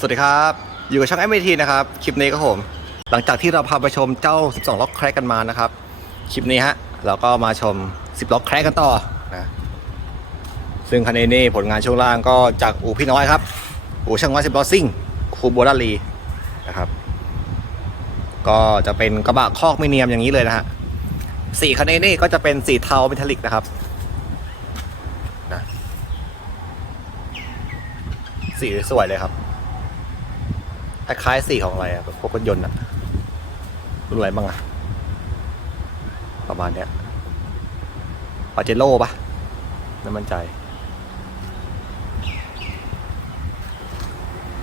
สวัสดีครับ อยู่กับช่าง m อ t นะครับ คลิปนี้ก็ผม หลังจากที่เราพาไปชมเจ้า 12 ล็อกแครกกันมานะครับ คลิปนี้ฮะ เราก็มาชม 10 ล็อกแครกกันต่อนะซึ่งคันนี้นี่ผลงานช่วงล่างก็จากอู่พี่น้อยครับ อู่ช่างว่า10ล้อซิ่งคูโบราลีนะครับ ก็จะเป็นกระบะคอกม่เนียมอย่างนี้เลยนะฮะสีคันนี้นี่ก็จะเป็นสีเทาเมทัลลิกนะครับนะสีสวยเลยครับ คล้ายๆสีของอะไรอะแบบพวกรถยนต์อะรุ่นอะไรบ้างอะประมาณเนี้ยปาเจโร่ปะไม่มั่นใจ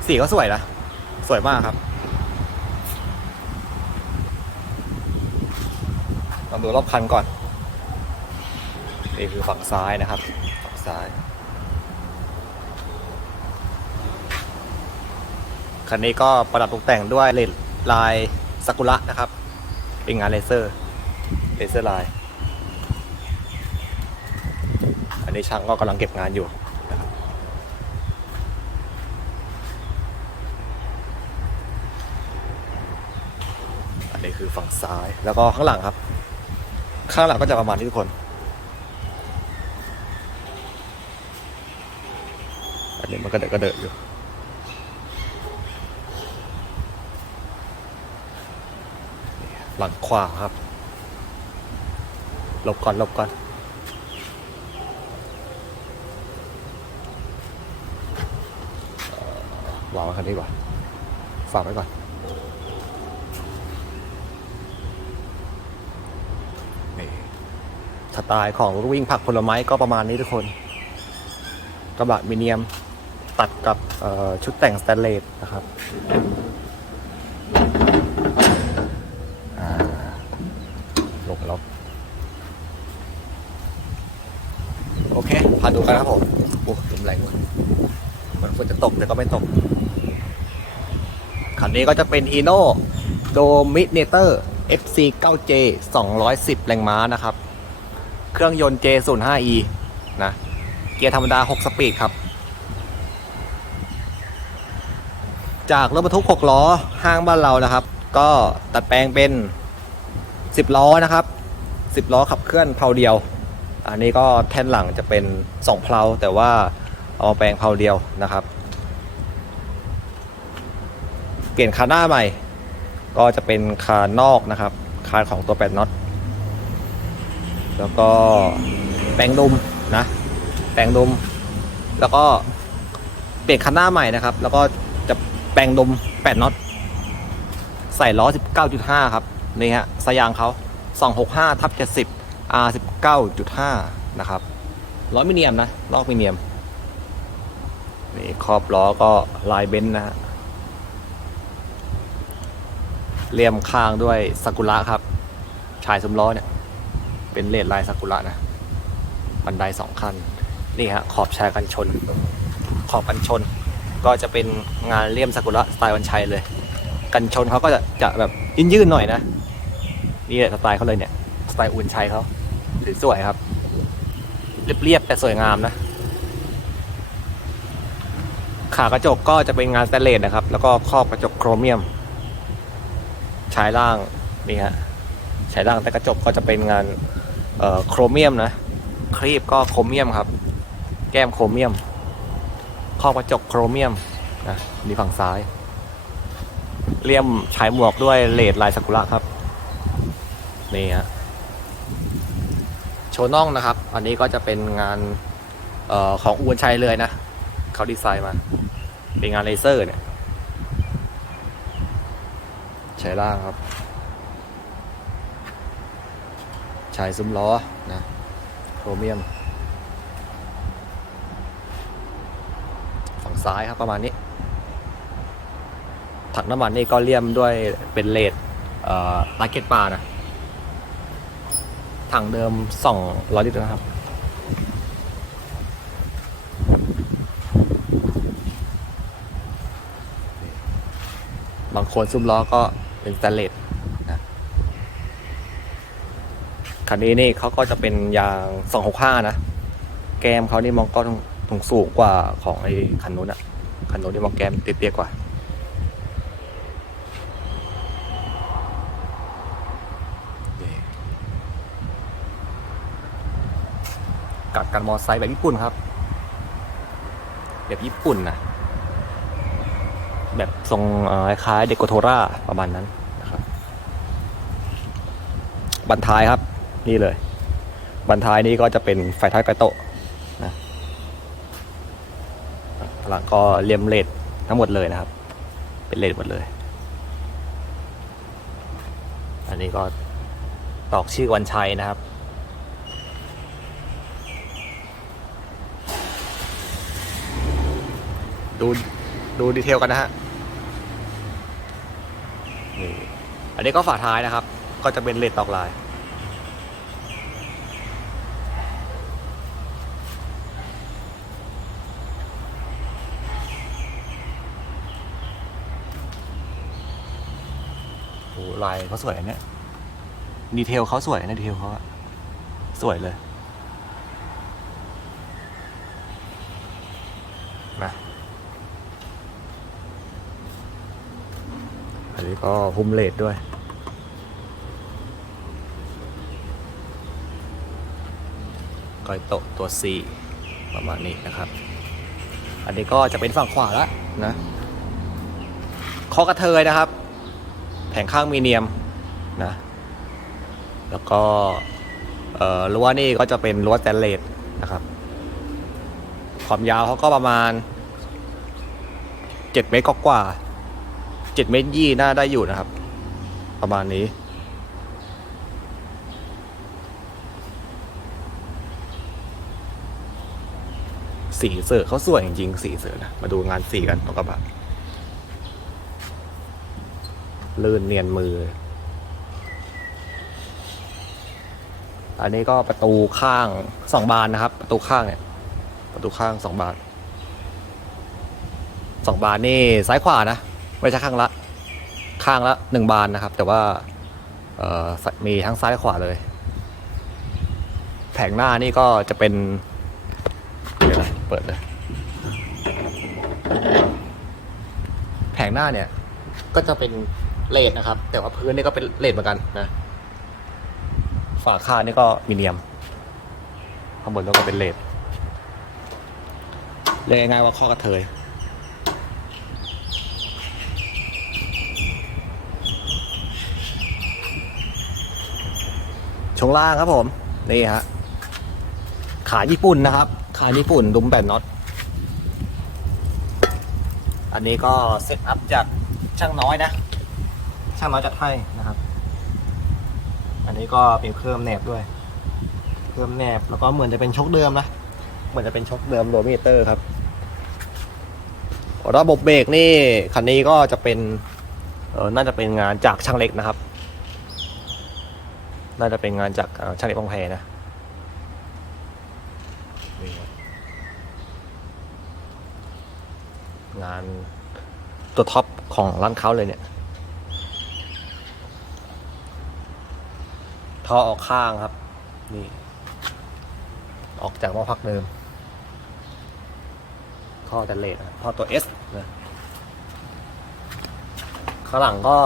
สีก็สวยนะ สวยมากครับลองดูรอบคันก่อน นี่คือฝั่งซ้ายนะครับ ฝั่งซ้าย คันนี้ก็ประดับตกแต่งด้วยเลดลายซากุระนะครับ เป็นงานเลเซอร์เลเซอร์ลาย อันนี้ช่างก็กำลังเก็บงานอยู่อันนี้คือฝั่งซ้ายแล้วก็ข้างหลังครับ ข้างหลังก็จะประมาณนี้ทุกคน อันนี้มันก็เดอะก็เดอะอยู่ หลังขวาครับหลบก่อนหลบก่อนวางไว้คันนี้กว่าฝากไว้ก่อนนี่สไตล์ของรถวิ่งผักผลไม้ก็ประมาณนี้ทุกคน กระบะมิเนียมตัดกับชุดแต่งสแตนเลสนะครับ ลงล็อกโอเค พาดูกันนะครับผมโอ้ลมแรงมือนฝนจะตกแต่ก็ไม่ตกคันนี้ก็จะเป็น Hino Dominator FC 9J 210 แรงม้านะครับ เครื่องยนต์ J05E นะ เกียร์ธรรมดา 6 สปีดครับ จากรถบรรทุก 6 ล้อห้างบ้านเรานะครับ ก็ตัดแปลงเป็นสิบล้อนะครับสิบล้อขับเคลื่อนเพลาเดียว อันนี้ก็แท่นหลังจะเป็น2เพลาแต่ว่าเอาแปลงเพลาเดียวนะครับ เปลี่ยนคานหน้าใหม่ ก็จะเป็นคานนอกนะครับ คานของตัวแปดน็อตแล้วก็แปลงดุมนะแปลงดุม แล้วก็เปลี่ยนคานหน้าใหม่นะครับ แล้วก็จะแปลงดุม8น็อต ใส่ล้อ 19.5 ครับ นี่ฮะสายางเขา265ทับ70 R19 9.5 นะครับล้อมิเนียมนะลอกมิเนียม นี่ครอบล้อก็ลายเบนซ์นะเลี่ยมข้างด้วยซากุระครับ ชายสมล้อเนี่ย เป็นเลดลายซากุระนะ บันไดสองขั้นนี่ฮะขอบชายกันชน ขอบกันชน ก็จะเป็นงานเลี่ยมซากุระสไตล์วันชัยเลย กันชนเขาก็จะจะแบบยื่นๆหน่อยนะ นี่แหละสไตล์เขาเลยเนี่ย สไตล์อุนชัยเขา สวยๆครับ เรียบๆแต่สวยงามนะ ขากระจกก็จะเป็นงานสแตนเลสนะครับ แล้วก็ครอบกระจกโครเมียมชายล่างนี่ฮะชายล่างแต่กระจกก็จะเป็นงานโครเมียมนะครีบก็โครเมียมครับ แก้มโครเมียมครอบกระจกโครเมียมนะนี่ฝั่งซ้ายเลี่ยมฉายหมวกด้วยเลดลายซากุระครับ นี่ฮะ โชว์น่องนะครับ อันนี้ก็จะเป็นงานออของอวนชัยเลยนะ เขาดีไซน์มา เป็นงานเลเซอร์เนี่ย ใช้ล่างครับ ใชายซุ้มล้อนะ โครเมียม ฝั่งซ้ายครับประมาณนี้ ถังน้ำมันนี่ก็เลี่ยมด้วยเป็นเลดลาเก็ตปลานะ ถังเดิม200ลิตรนะครับ บางคนซุ้มล้อก็เป็นสแตนเลสนะคันนี้นี่เขาก็จะเป็นยาง 265 นะ แก้มเขานี่มองก็ต้องสูงกว่าของไอ้คันนู้นอะคันนู้นนี่มองแก้มเตี้ยๆกว่า กัดกันมอไซค์แบบญี่ปุ่นครับ แบบญี่ปุ่นนะแบบทรงคล้ายเดโกโทราประมาณนั้นนะครับบันท้ายครับ นี่เลย บันท้ายนี้ก็จะเป็นไฟท้ายไกโตะนะหลังก็เลียมเลดทั้งหมดเลยนะครับ เป็นเลดหมดเลย อันนี้ก็ตอกชื่อวันชัยนะครับ ดูดูดีเทลกันนะฮะนี่อันนี้ก็ฝาท้ายนะครับ ก็จะเป็นเลดตอกลาย โอ้ลายเขาสวยอันเนี่ยดีเทลเขาสวยนะดีเทลเขาอะสวยเลยนะอั นี้ก็หุ้มเลดด้วย ก้อยโตะตัว C ประมาณนี้นะครับ อันนี้ก็จะเป็นฝั่งขวาแล้วนะคอกระเทยนะครับ แผงข้างมีเนียมนะ แล้วก็เอ่อรั้วนี่ก็จะเป็นรั้วสแตนเลสนะครับ ความยาวเขาก็ประมาณ 7 เมตรกว่า ๆ7เมตรยี่น่าได้อยู่นะครับ ประมาณนี้ สีเสือเขาสวยจริงๆสีเสือนะ มาดูงานสีกันตรงกระบะลื่นเนียนมือ อันนี้ก็ประตูข้างสองบานนะครับ ประตูข้างเนี่ย ประตูข้างสองบานสองบานนี่ซ้ายขวานะ ไม่ใช่ข้างละ ข้างละหนึ่งบานนะครับ แต่ว่ามีทั้งซ้ายและขวาเลย แผงหน้านี่ก็จะเป็นเดี๋ยวนะเปิดเลย แผงหน้าเนี่ย ก็จะเป็นเลดนะครับ แต่ว่าพื้นนี่ก็เป็นเลดเหมือนกันนะ ฝาข้านี่ก็มีเนียมข้างบนแล้วก็เป็นเลดเรียกง่ายว่าข้อกระเทย ช่วงล่างครับผม นี่ฮะ ขาญี่ปุ่นนะครับ ขาญี่ปุ่นดุมแปดน็อต อันนี้ก็เซตอัพจากช่างน้อยนะ ช่างน้อยจัดให้นะครับ อันนี้ก็มีเพิ่มแหนบด้วย เพิ่มแหนบแล้วก็เหมือนจะเป็นชกเดิมนะ เหมือนจะเป็นชกเดิมโรมิเตอร์ครับ ระบบเบรกนี่คันนี้ก็จะเป็นเออน่าจะเป็นงานจากช่างเล็กนะครับ น่าจะเป็นงานจากช่างเล็กบางแพนะนี่ครับงานตัวท็อปของร้านเขาเลยเนี่ยท่อออกข้างครับ นี่ ออกจากหม้อพักเดิมท่อจะเลดนะท่อตัว S นะข้างหลังก็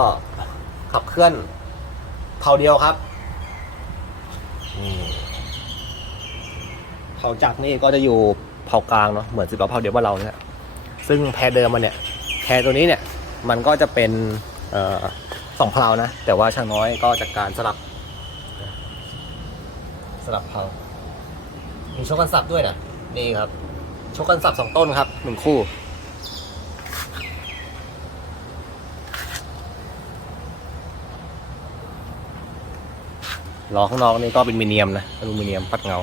ขับเคลื่อนเผาเดียวครับ เผาจักรนี่ก็จะอยู่เผากลางเนาะเหมือนสิบล้อเผาเดียวบ้านเราเนี่ยซึ่งแพรเดิมมันเนี่ยแพรตัวนี้เนี่ยมันก็จะเป็นออสองเพลานะ แต่ว่าช่างน้อยก็จากการสลับ สลับเพลามีชกกันสับด้วยนะนี่ครับชกกันสับสองต้นครับหนึ่งคู่ล้อข้างนอกนี่ก็เป็นมิเนียมนะอลูมิเนียมปัดเงา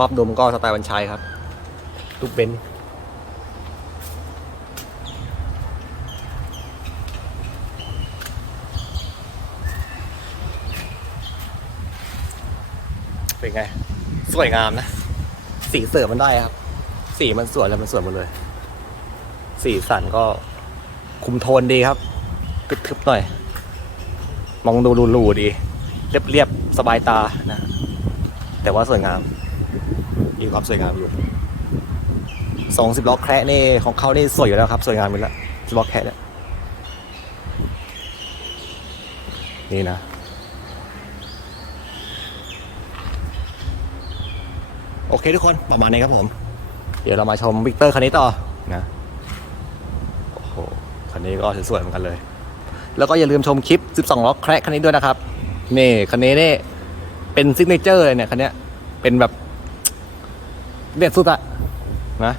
รอบดมก็สไตล์บันชัยครับ ลูกเบนซ์เป็นไง สวยงามนะ สีเสริมมันได้ครับ สีมันสวยแล้วมันสวยหมดเลย สีสันก็คุมโทนดีครับทึบๆหน่อย มองดูหรูๆดี เรียบๆ สบายตานะ แต่ว่าสวยงาม มีความสวยงามอยู่สองสิบล้อแคระนี่ของเขานี่สวยอยู่แล้วครับสวยงามอยู่แล้วสิบล้อแคระเนี่ยนี่นะโอเคทุกคนประมาณนี้ครับผม เดี๋ยวเรามาชมวิกเตอร์คันนี้ต่อนะโอ้โหคันนี้ก็สวยเหมือนกันเลย แล้วก็อย่าลืมชมคลิป 12ล้อกแคร์คันนี้ด้วยนะครับ นี่คันนี้นี่เป็นซิกเนเจอร์เลยเนี่ยคันนี้เป็นแบบ เด็ดสุดอะนะ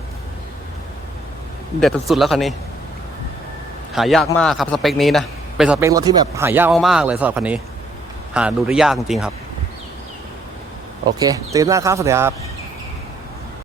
เด็ดสุดๆแล้วคันนี้ หายากมากครับสเปคนี้นะเป็นสเปครถที่แบบหายากมากๆเลยสำหรับคันนี้ หาดูได้ยากจริงๆครับ โอเคเจอกันหน้าครับสวัสดีครับ